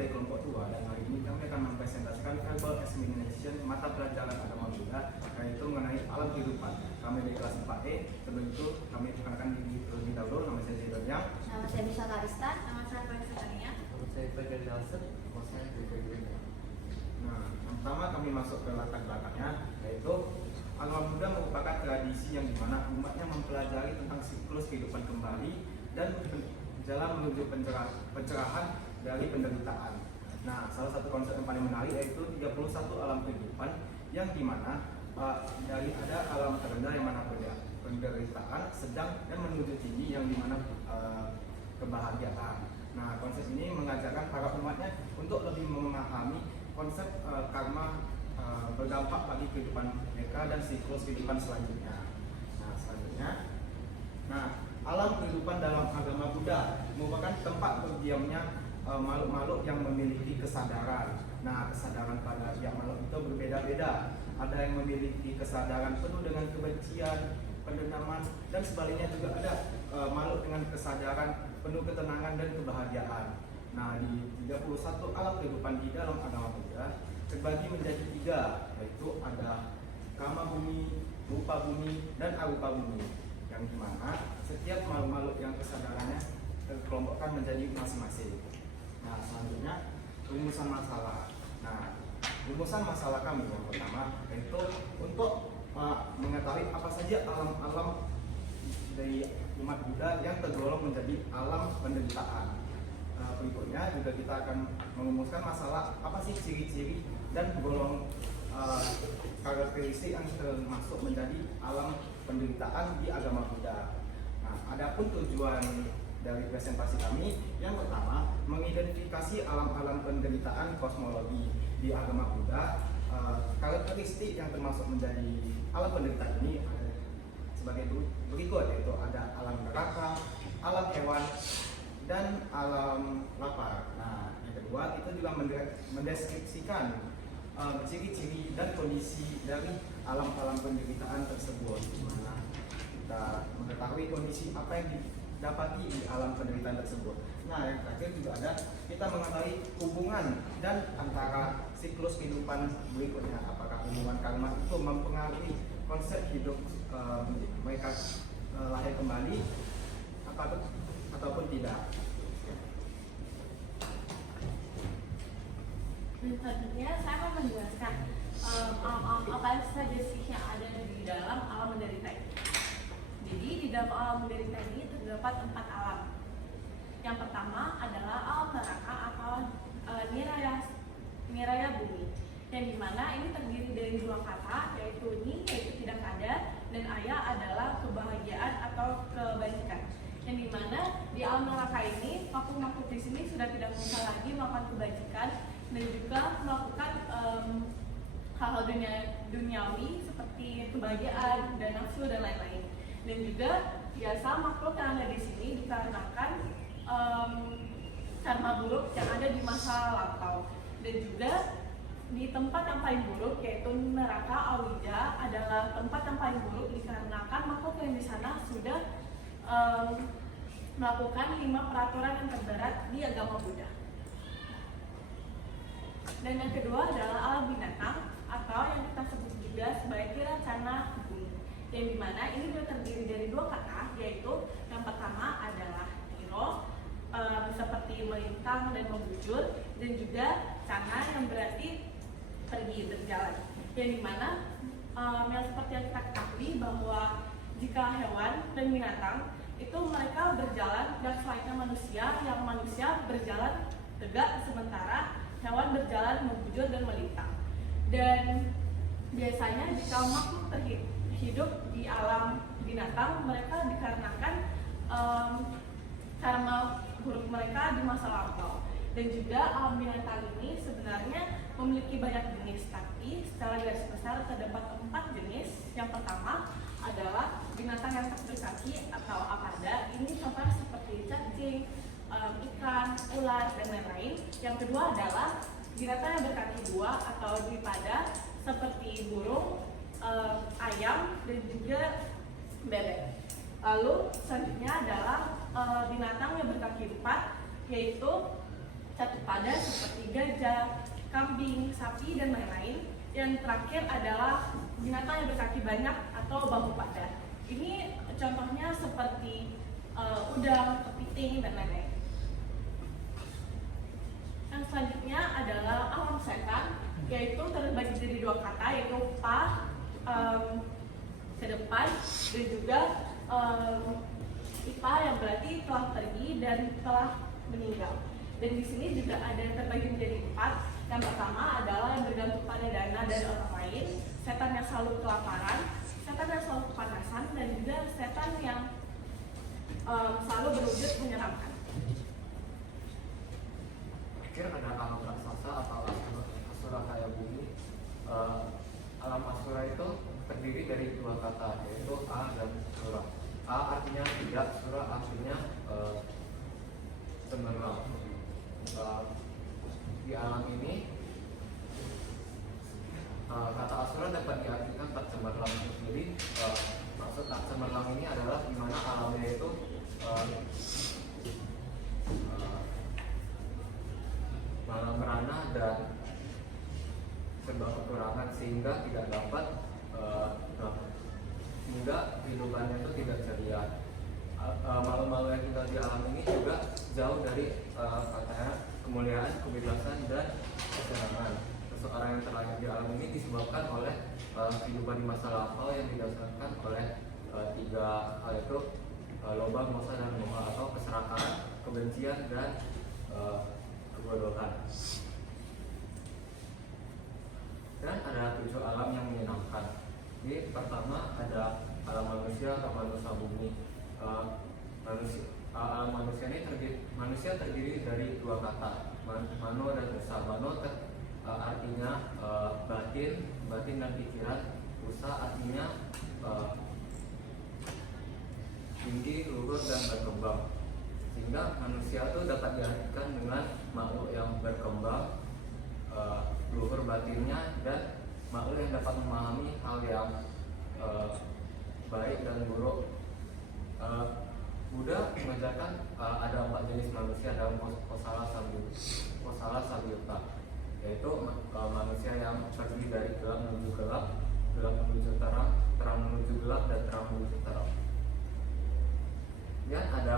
dari kelompok 2 dan hari ini kami akan mempresentasikan verbal examination mata pelajaran agama Buddha yaitu mengenai alam kehidupan. Kami dari kelas 4E, sebelum itu kami perkenalkan diri terlebih dahulu. Nama saya Zidon Yang. Nama saya Bisa Karistan. Nama saya Faisal Tania. Nama saya Fajar Dalsen. Nama saya Fajar Dalsen. Nah, yang pertama kami masuk ke latar belakangnya, yaitu agama Buddha merupakan tradisi yang dimana umatnya mempelajari tentang siklus kehidupan kembali dan jalan menuju pencerahan dari penderitaan. Nah, salah satu konsep yang paling menarik yaitu 31 alam kehidupan yang dimana dari ada alam terendah yang mana penderitaan, sedang dan menuju tinggi yang dimana kebahagiaan. Nah, konsep ini mengajarkan para umatnya untuk lebih memahami konsep karma berdampak bagi kehidupan mereka dan siklus kehidupan selanjutnya. Nah, selanjutnya, alam kehidupan dalam agama Buddha merupakan tempat berdiamnya makhluk-makhluk yang memiliki kesadaran. Nah, kesadaran pada tiap makhluk itu berbeda-beda. Ada yang memiliki kesadaran penuh dengan kebencian, pendendaman, dan sebaliknya juga ada makhluk dengan kesadaran penuh ketenangan dan kebahagiaan. Nah, di 31 alam kehidupan di dalam agama Buddha terbagi menjadi 3, yaitu ada kama bumi, rupa bumi, dan arupa bumi, yang dimana setiap makhluk-makhluk yang kesadarannya terkelompokkan menjadi masing-masing. Nah, selanjutnya rumusan masalah. Nah, rumusan masalah kami yang pertama yaitu untuk mengetahui apa saja alam-alam dari umat Buddha yang tergolong menjadi alam penderitaan. Berikutnya juga kita akan merumuskan masalah apa sih ciri-ciri dan golong karakteristik yang termasuk menjadi alam penderitaan di agama Buddha. Nah, adapun tujuan dari presentasi kami yang pertama mengidentifikasi alam-alam penderitaan kosmologi di agama Buddha. Karakteristik yang termasuk menjadi alam penderitaan ini sebagai berikut, yaitu ada alam neraka, alam hewan, dan alam lapar. Nah, yang kedua itu juga mendeskripsikan ciri-ciri dan kondisi dari alam-alam penderitaan tersebut, di mana kita mengetahui kondisi apa yang didapati di alam penderitaan tersebut. Nah, yang terakhir juga ada kita mengetahui hubungan dan antara siklus kehidupan berikutnya, apakah hubungan karma itu mempengaruhi konsep hidup mereka lahir kembali ataupun tidak. Selanjutnya saya akan menjelaskan apa saja sih yang ada di dalam alam menderita ini. Jadi di dalam alam menderita ini terdapat 4 alam. Yang pertama adalah alam neraka atau niraya bumi, yang dimana ini terdiri dari 2 kata, yaitu ni, yaitu tidak ada, dan aya adalah kebahagiaan atau kebaikan. Yang dimana di alam neraka ini makhluk-makhluk di sini sudah tidak bisa lagi melakukan kebajikan dan juga melakukan hal-hal duniawi seperti kebahagiaan dan nafsu dan lain-lain. Dan juga biasa makhluk yang ada di sini dikarenakan karma buruk yang ada di masa lampau. Dan juga di tempat yang paling buruk, yaitu neraka Awija, adalah tempat yang paling buruk dikarenakan makhluk yang di sana sudah melakukan 5 peraturan yang terberat di agama Buddha. Dan yang kedua adalah alam binatang atau yang kita sebut juga sebagai tiracana bumi, yang dimana ini terdiri dari 2 kata, yaitu yang pertama adalah tiro, seperti melintang dan membujur, dan juga cana yang berarti pergi, berjalan, yang dimana yang seperti yang kita ketahui bahwa jika hewan dan binatang itu mereka berjalan dan selainnya manusia, yang manusia berjalan tegak sementara hewan berjalan membujur dan melintang. Dan biasanya jika makhluk hidup di alam binatang, mereka dikarenakan karena buruk mereka di masa lampau. Dan juga alam binatang ini sebenarnya memiliki banyak jenis, tapi secara garis besar terdapat 4 jenis. Yang pertama adalah binatang yang tak berkaki atau apada. Ini contohnya seperti cacing, ikan, ular, dan lain-lain. Yang kedua adalah binatang yang berkaki 2 atau daripada seperti burung, ayam, dan juga bebek. Lalu selanjutnya adalah binatang yang berkaki 4, yaitu pada seperti gajah, kambing, sapi, dan lain-lain. Yang terakhir adalah binatang yang berkaki banyak atau bahu pada. Ini contohnya seperti udang, kepiting, dan lain-lain. Yang selanjutnya adalah alam setan, yaitu terbagi dari dua kata, yaitu pa, ke depan, dan juga ipa yang berarti telah pergi dan telah meninggal. Dan di sini juga ada yang terbagi menjadi 4. Yang pertama adalah yang bergantung pada dana dari orang lain, setan yang selalu kelaparan, setan yang selalu kepanasan, dan juga setan yang selalu berwujud menyeramkan. Akhir ada alam raksasa atau asura kaya bumi. Alam asura itu terdiri dari dua kata, yaitu a dan sura. A artinya tidak, sura artinya cemerlang. Di alam ini kata asura dapat diartikan tak cemerlang. Jadi maksud tak cemerlang ini adalah di mana alamnya itu malah merana dan serba kekurangan sehingga tidak dapat sehingga kehidupannya itu tidak ceria. Makhluk-makhluk yang tinggal di alam ini juga jauh dari katanya kemuliaan, kebebasan, dan kesenangan. Seseorang yang terlahir di alam ini disebabkan oleh kehidupan di masa lampau yang didasarkan oleh 3 hal, itu lomba, mosa, dan moha, atau keserakahan, kebencian, dan kebodohan. Dan ada 7 alam yang menyenangkan. Jadi pertama ada alam manusia atau manusia bumi. Alam manusia ini terdiri dari 2 kata, mano dan usa. Mano artinya batin dan pikiran. Usa artinya tinggi, luhur, dan berkembang. Sehingga manusia itu dapat diartikan dengan makhluk yang berkembang, luhur batinnya, dan makhluk yang dapat memahami hal yang baik dan buruk. Buddha mengajarkan ada 4 jenis manusia dalam Kosala Samyutta, yaitu manusia yang terdiri dari gelap menuju gelap, gelap menuju terang, terang menuju gelap, dan terang menuju terang. Dan ada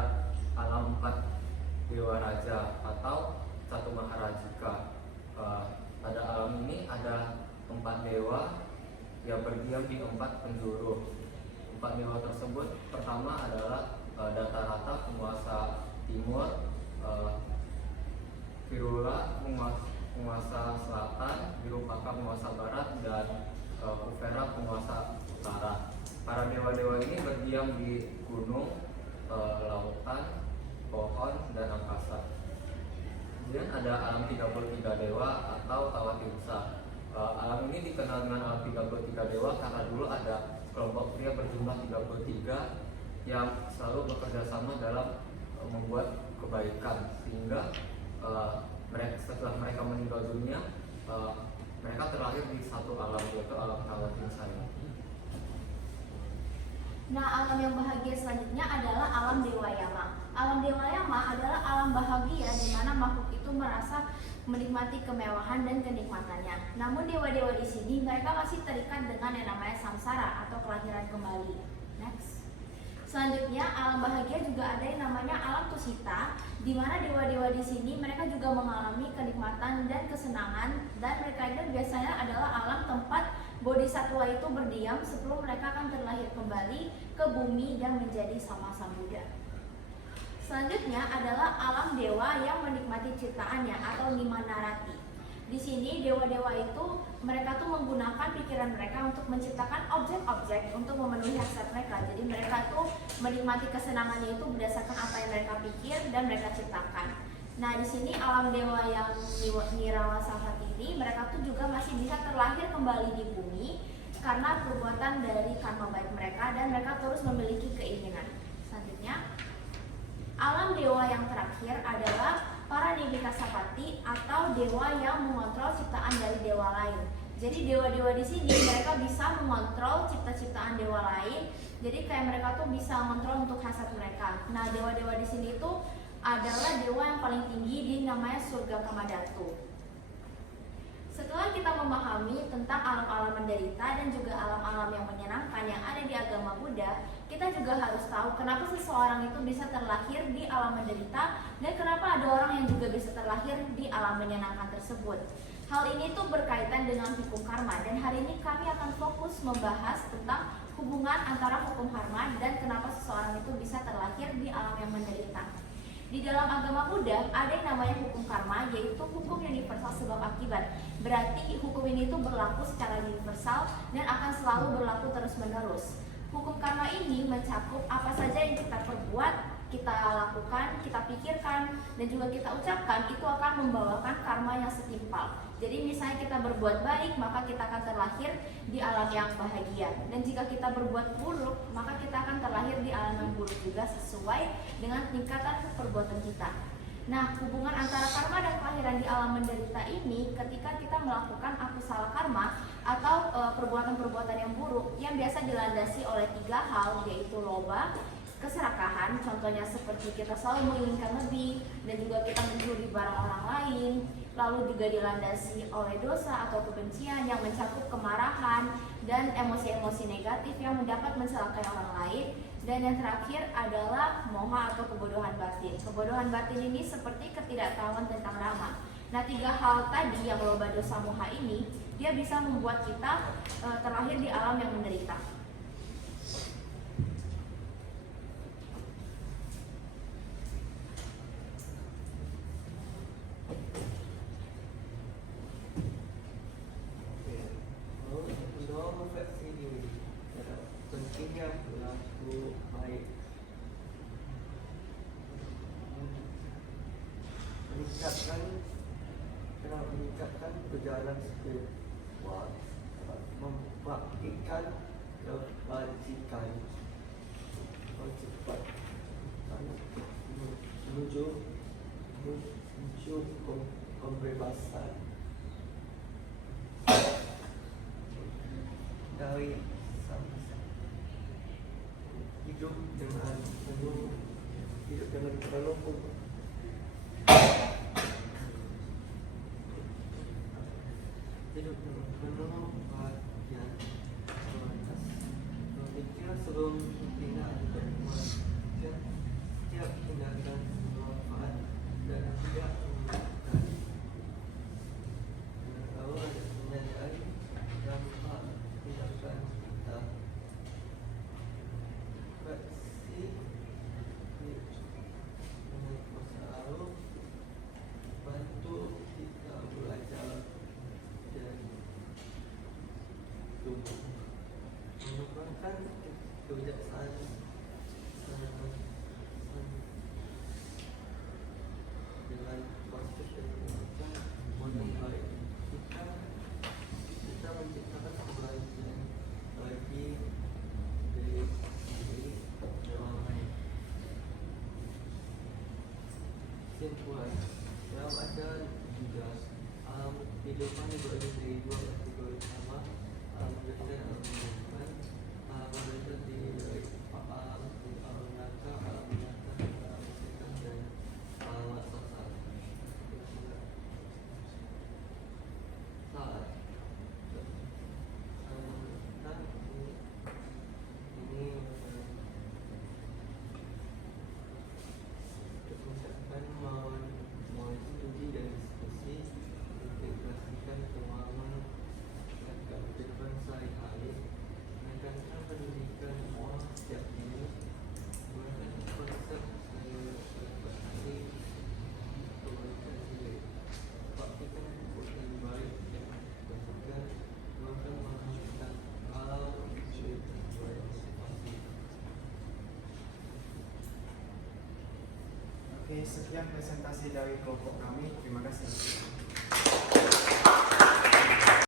alam 4 dewa raja atau satu maharajika. Pada alam ini ada 4 dewa yang berdiam di 4 penjuru. 4 dewa tersebut pertama adalah Datarata, penguasa timur, Virula, penguasa selatan, Virupaka, penguasa barat, dan Kuvera, penguasa utara. Para dewa-dewa ini berdiam di gunung, lautan, pohon, dan angkasa. Kemudian ada alam 33 dewa atau Tawatirusa. Alam ini dikenal dengan alam 33 dewa karena dulu ada kelompok pria berjumlah 33 yang selalu bekerja sama dalam membuat kebaikan, sehingga setelah mereka meninggal dunia, mereka terlahir di satu alam, yaitu alam Tawatirusa. Nah, alam yang bahagia selanjutnya adalah alam Dewa Yama. Alam Dewa Yama adalah alam bahagia di mana makhluk itu merasa menikmati kemewahan dan kenikmatannya. Namun dewa-dewa di sini mereka masih terikat dengan yang namanya samsara atau kelahiran kembali. Next. Selanjutnya alam bahagia juga ada yang namanya alam tusita, di mana dewa-dewa di sini mereka juga mengalami kenikmatan dan kesenangan, dan mereka itu biasanya adalah alam tempat bodhisatwa itu berdiam sebelum mereka akan terlahir kembali ke bumi dan menjadi sama-sama Buddha. Selanjutnya adalah alam dewa yang menikmati ciptaannya atau Nimanarati. Di sini dewa-dewa itu mereka tuh menggunakan pikiran mereka untuk menciptakan objek-objek untuk memenuhi hasrat mereka. Jadi mereka tuh menikmati kesenangannya itu berdasarkan apa yang mereka pikir dan mereka ciptakan. Nah, di sini alam dewa yang Nirawasa ini mereka tuh juga masih bisa terlahir kembali di bumi karena perbuatan dari karma baik mereka, dan mereka terus memiliki keinginan. Selanjutnya, alam dewa yang terakhir adalah para Nibita Sapati atau dewa yang mengontrol ciptaan dari dewa lain. Jadi dewa-dewa di sini mereka bisa mengontrol cipta-ciptaan dewa lain. Jadi kayak mereka tuh bisa mengontrol untuk hasrat mereka. Nah, dewa-dewa di sini tuh adalah dewa yang paling tinggi di namanya surga Kamadatu. Setelah kita memahami tentang alam-alam menderita dan juga alam-alam yang menyenangkan yang ada di agama Buddha, kita juga harus tahu kenapa seseorang itu bisa terlahir di alam menderita dan kenapa ada orang yang juga bisa terlahir di alam menyenangkan tersebut. Hal ini tuh berkaitan dengan hukum karma, dan hari ini kami akan fokus membahas tentang hubungan antara hukum karma dan kenapa seseorang itu bisa terlahir di alam yang menderita. Di dalam agama Buddha ada yang namanya hukum karma, yaitu hukum universal sebab akibat. Berarti hukum ini tuh berlaku secara universal dan akan selalu berlaku terus-menerus. Hukum karma ini mencakup apa saja yang kita perbuat, kita lakukan, kita pikirkan, dan juga kita ucapkan itu akan membawakan karma yang setimpal. Jadi misalnya kita berbuat baik, maka kita akan terlahir di alam yang bahagia. Dan jika kita berbuat buruk, maka kita akan terlahir di alam yang buruk juga sesuai dengan tingkatan perbuatan kita. Nah, hubungan antara karma dan kelahiran di alam menderita ini ketika kita melakukan akusala karma atau perbuatan-perbuatan yang buruk yang biasa dilandasi oleh 3 hal, yaitu loba, keserakahan, contohnya seperti kita selalu menginginkan lebih dan juga kita mencuri barang orang lain, lalu juga dilandasi oleh dosa atau kebencian yang mencakup kemarahan dan emosi-emosi negatif yang mendapat mencelakai orang lain, dan yang terakhir adalah moha atau kebodohan batin. Kebodohan batin ini seperti ketidaktahuan tentang Dhamma. Nah, 3 hal tadi yang loba, dosa, moha ini dia bisa membuat kita terlahir di alam yang menderita. Untuk refleksi diri terhadap pentingnya berlaku baik, meningkatkan perjalanan spiritual, mempraktikkan kebajikan, menuju pembebasan dari samsara, hidup dengan penuh bahagia, berpikir sebelum bertindak untuk memastikan setiap tindakan bermanfaat dan tidak menyebabkan lalu ada menyadari dampak tindakan kita. Refleksi dengan masa lalu bantu kita belajar dan tumbuh, mengembangkan kebijaksanaan dengan proses yang baik. Kita menciptakan kebaikan bagi diri sendiri dan orang lain. Kesimpulan, dalam ajaran juga alam kehidupan dibagi dari 2 kategori utama, alam menderita dan alam menyenangkan. Alam menderita terdiri dari 4 alam, yaitu alam neraka, alam menyenangkan, alam menyenangkan, dan alam sasar. Saat ini mengucapkan mohon studi dan diskusi, integrasikan pemahaman agak kehidupan sehari-hari, menekankan pendidikan orang setiap ini, menggunakan konsep adaptasi kebaikan diri, praktikan keputusan baik yang berpegang, menggunakan menghasilkan hal sesuai motivasi. Oke, sekian presentasi dari kelompok kami. Terima kasih.